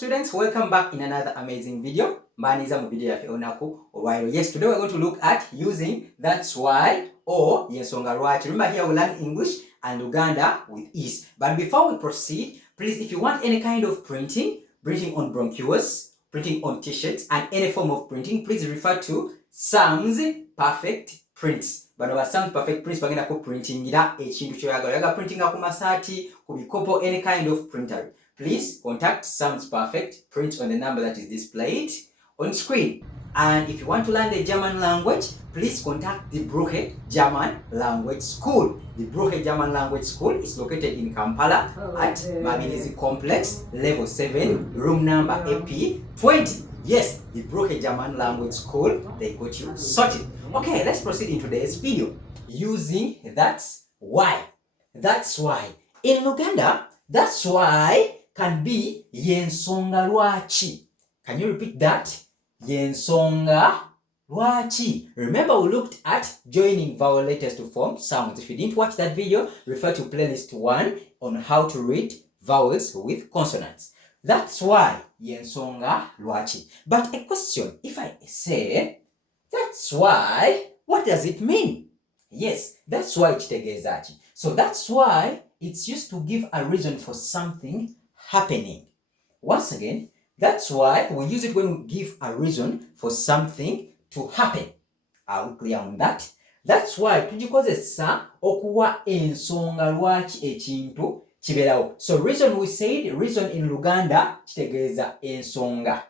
Students, welcome back in another amazing video. Mbaniza mu video yafe onako olwairo. Yes, today we're going to look at using that's why or yensonga lwaki. Remember here we learn English and Luganda with ease. But before we proceed, please, if you want any kind of printing on brochures, printing on t-shirts, and any form of printing, please refer to Sam's Perfect Prints. Bano ba Sam's Perfect Prints bagenda ku printingira ekintu kyoyagala. Yaga printinga ku masaati, ku bikopo, any kind of printer. Please contact Sam's Perfect Print on the number that is displayed on screen. And if you want to learn the German language, please contact the Bruche German Language School. The Bruche German Language School is located in Kampala at Maginizi Complex, level 7, room number AP20. Yes, the Bruche German Language School, they got you sorted. Okay, let's proceed in today's video using that's why. That's why. In Luganda, that's why can be yensonga lwaki. Can you repeat that? Yensonga lwaki. Remember we looked at joining vowel letters to form sounds. If you didn't watch that video, refer to playlist 1 on how to read vowels with consonants. That's why yensonga lwaki. But a question, if I say that's why, what does it mean? Yes, that's why kitegezaaki. So that's why it's used to give a reason for something happening. Once again, that's why we use it when we give a reason for something to happen. Are we clear on that? That's why tugikozesa okuwa ensonga lwaki ekintu kiberawo. So reason we said, reason in Luganda kitegeeza ensonga.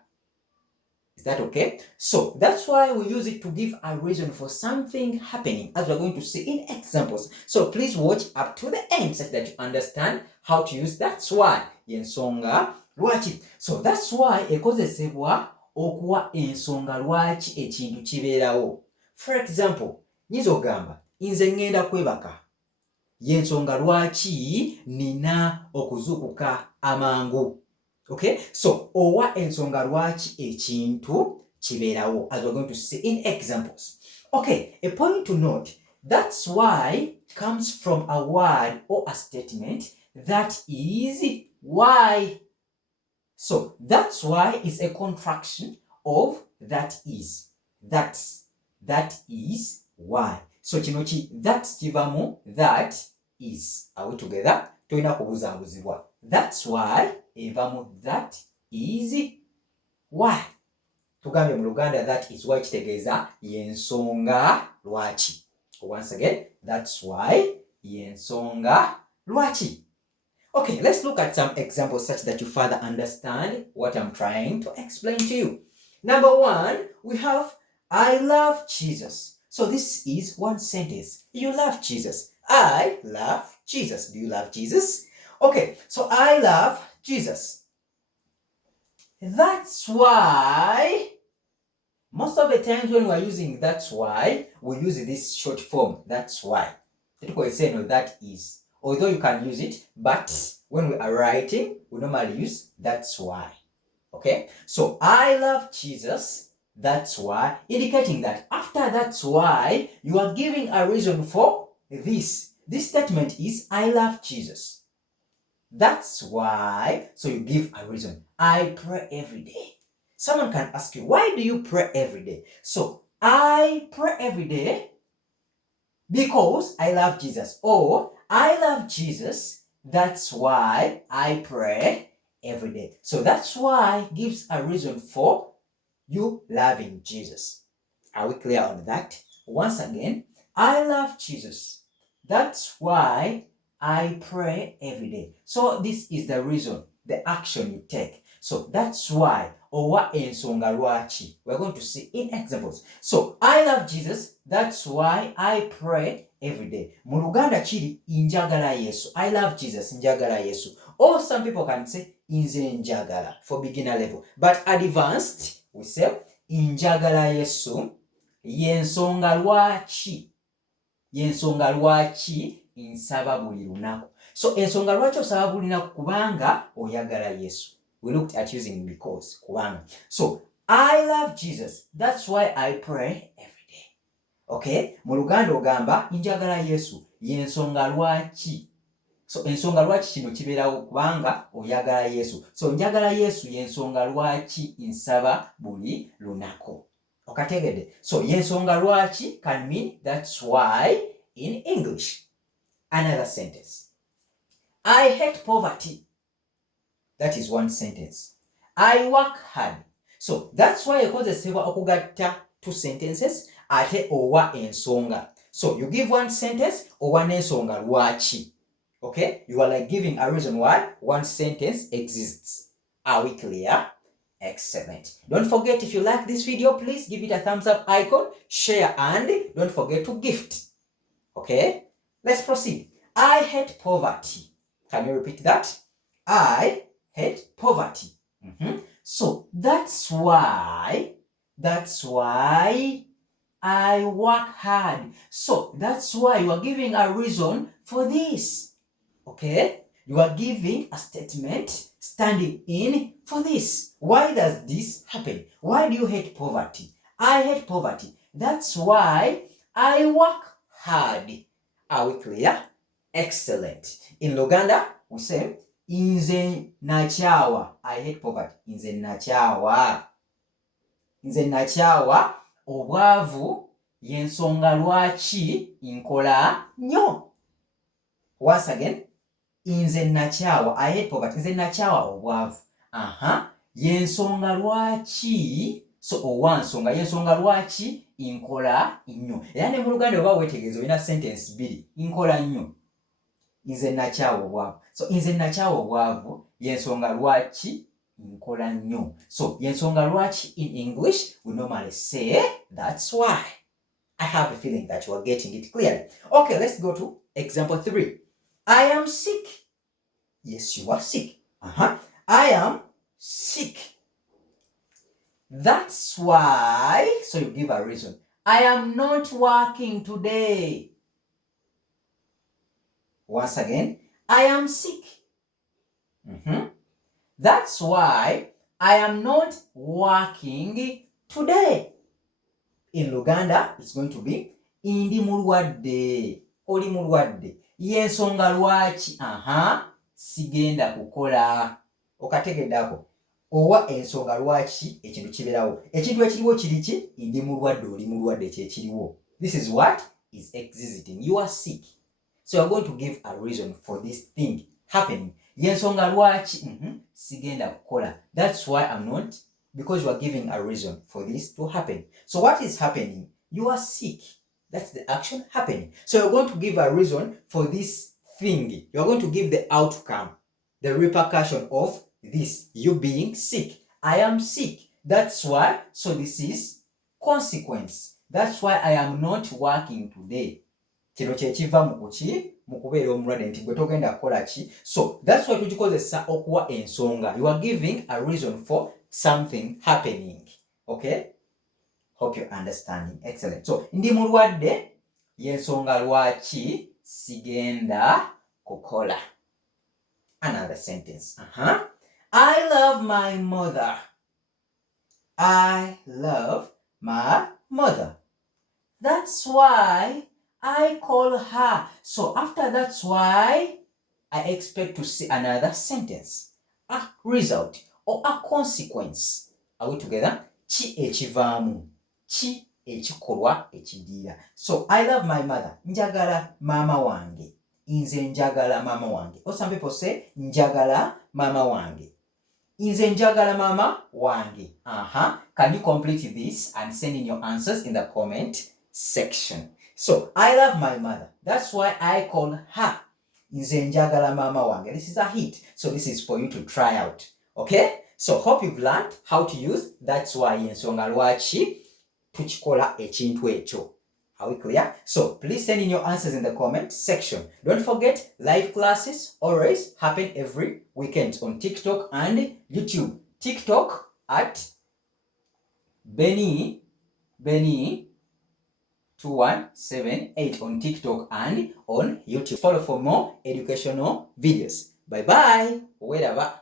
Is that okay? So that's why we use it to give a reason for something happening, as we're going to see in examples. So please watch up to the end such that you understand how to use that's why yensonga lwaki. So that's why ekozesebwa okuwa ensonga lwaki ekintu kibeerawo. For example, nyinza ogamba nze ngenda kwebaka yensonga lwaki nina okuzuukuka amangu. Okay, so owa ensonga lwaki ekintu kibeerawo, as we're going to see in examples. Okay, a point to note, that's why comes from a word or a statement that is why. So that's why is a contraction of that is. That is why. So kino that's kivamu that is. Are we together? Toina kubuzambuzibwa. That's why evamu that is why. Tugambe mu Luganda that is why kitegeeza yensonga lwaki. Once again, that's why yensonga lwaki. Okay, let's look at some examples such that you further understand what I'm trying to explain to you. Number 1, we have I love Jesus. So this is one sentence. You love Jesus. I love Jesus. Do you love Jesus? Okay, so I love Jesus. That's why most of the times when we are using that's why, we use this short form, that's why. People say no, that is. Although you can use it, but when we are writing, we normally use that's why. Okay? So I love Jesus, that's why, indicating that after that's why, you are giving a reason for this. This statement is I love Jesus. That's why, so you give a reason. I pray every day. Someone can ask you, why do you pray every day? So I pray every day because I love Jesus. Or I love Jesus, that's why I pray every day. So that's why gives a reason for you loving Jesus. Are we clear on that? Once again, I love Jesus. That's why I pray every day. So this is the reason, the action you take. So that's why, owa ensonga lwaki. We're going to see in examples. So I love Jesus, that's why I pray every day. Mu Luganda kiri njagala Yesu. I love Jesus, njagala Yesu. Or some people can say nze njagala for beginner level. But advanced, we say njagala Yesu, yensonga lwaki. Yensonga lwaki nsaba buli lunaku. So ensonga lwaki osaba buli lunaku kubanga oyagala Yesu. We looked at using because kubanga. So I love Jesus, that's why I pray every day. Okay? Mu Luganda ogamba njagala Yesu, yensonga lwaki. So ensonga lwaki kino kibeerawo kubanga oyagala Yesu. So njagala Yesu yensonga lwaki nsaba buli lunaku. Okategedde? So yensonga lwaki can mean that's why in English. Another sentence. I hate poverty. That is one sentence. I work hard. So that's why ekozesebwa okugatta two sentences ate owa ensonga. So you give one sentence owa n'ensonga lwaki. Okay? You are like giving a reason why one sentence exists. Are we clear? Excellent. Don't forget, if you like this video, please give it a thumbs up icon, share, and don't forget to gift. Okay? Let's proceed. I hate poverty. Can you repeat that? I hate poverty. So that's why I work hard. So that's why you are giving a reason for this. Okay? You are giving a statement standing in for this. Why does this happen? Why do you hate poverty? I hate poverty. That's why I work hard. Are we clear? Excellent. In Luganda, we say, Inze nakyawa. I hate poverty. Inze nakyawa. Inze nakyawa obwavu yensonga lwaki nkola nnyo. Once again, Inze nakyawa. I hate poverty. Inze nakyawa obwavu. Yensonga lwaki. So owansonga yensonga lwaki nkola nnyo. Era ne mu Luganda oba weetegereza olina sentence bbiri. Nkola nnyo. Inze nakyawa obwavu. So inze nakyawa obwavu yensonga lwaki nkola nnyo. So yensonga lwaki in English we normally say that's why. I have a feeling that you are getting it clearly. Okay, let's go to example 3. I am sick. Yes, you are sick. I am sick. That's why, so you give a reason. I am not working today. Once again, I am sick. That's why I am not working today. In Luganda, it's going to be ndi mulwadde. Oli mulwadde. Yensonga lwaki sigenda kukola. Okategeddako. Owa ensonga lwaki ekintu kibeerawo. Ekintu ekiriwo kiriki? Ndi mulwadde, oli mulwadde kyekiriwo. This is what is existing. You are sick. So you are going to give a reason for this thing happening. Yensonga lwaki sigenda kukola. That's why I'm not, because you are giving a reason for this to happen. So what is happening? You are sick. That's the action happening. So you're going to give a reason for this thing. You're going to give the outcome, the repercussion of this, you being sick. I am sick. That's why, so this is consequence. That's why I am not working today. Kino kyekiva mu kubeera omulwadde nti gwe togenda kukola ki. So that's why tukikozesa okuwa ensonga. You are giving a reason for something happening. Okay? Hope you're understanding. Excellent. So ndi mulwadde yensonga lwaki sigenda kukola. Another sentence. I love my mother. I love my mother. That's why I call her. So after that's why, I expect to see another sentence. A result or a consequence. Are we together? Ki ekivaamu. Ki ekikolwa ekidiira. So I love my mother. Njagala mama wange. Nze njagala mama wange. Or some people say njagala mama wange. Nze njagala mama wange. Can you complete this and send in your answers in the comment section? So I love my mother. That's why I call her. Nze njagala mama wange. This is a hit. So this is for you to try out. Okay? So hope you've learned how to use that's why yensonga lwaki tukikola ekintu ekyo. Are we clear? So please send in your answers in the comment section. Don't forget, live classes always happen every weekend on TikTok and YouTube. TikTok at Benny 2178 on TikTok and on YouTube. Follow for more educational videos. Bye bye. Wherever.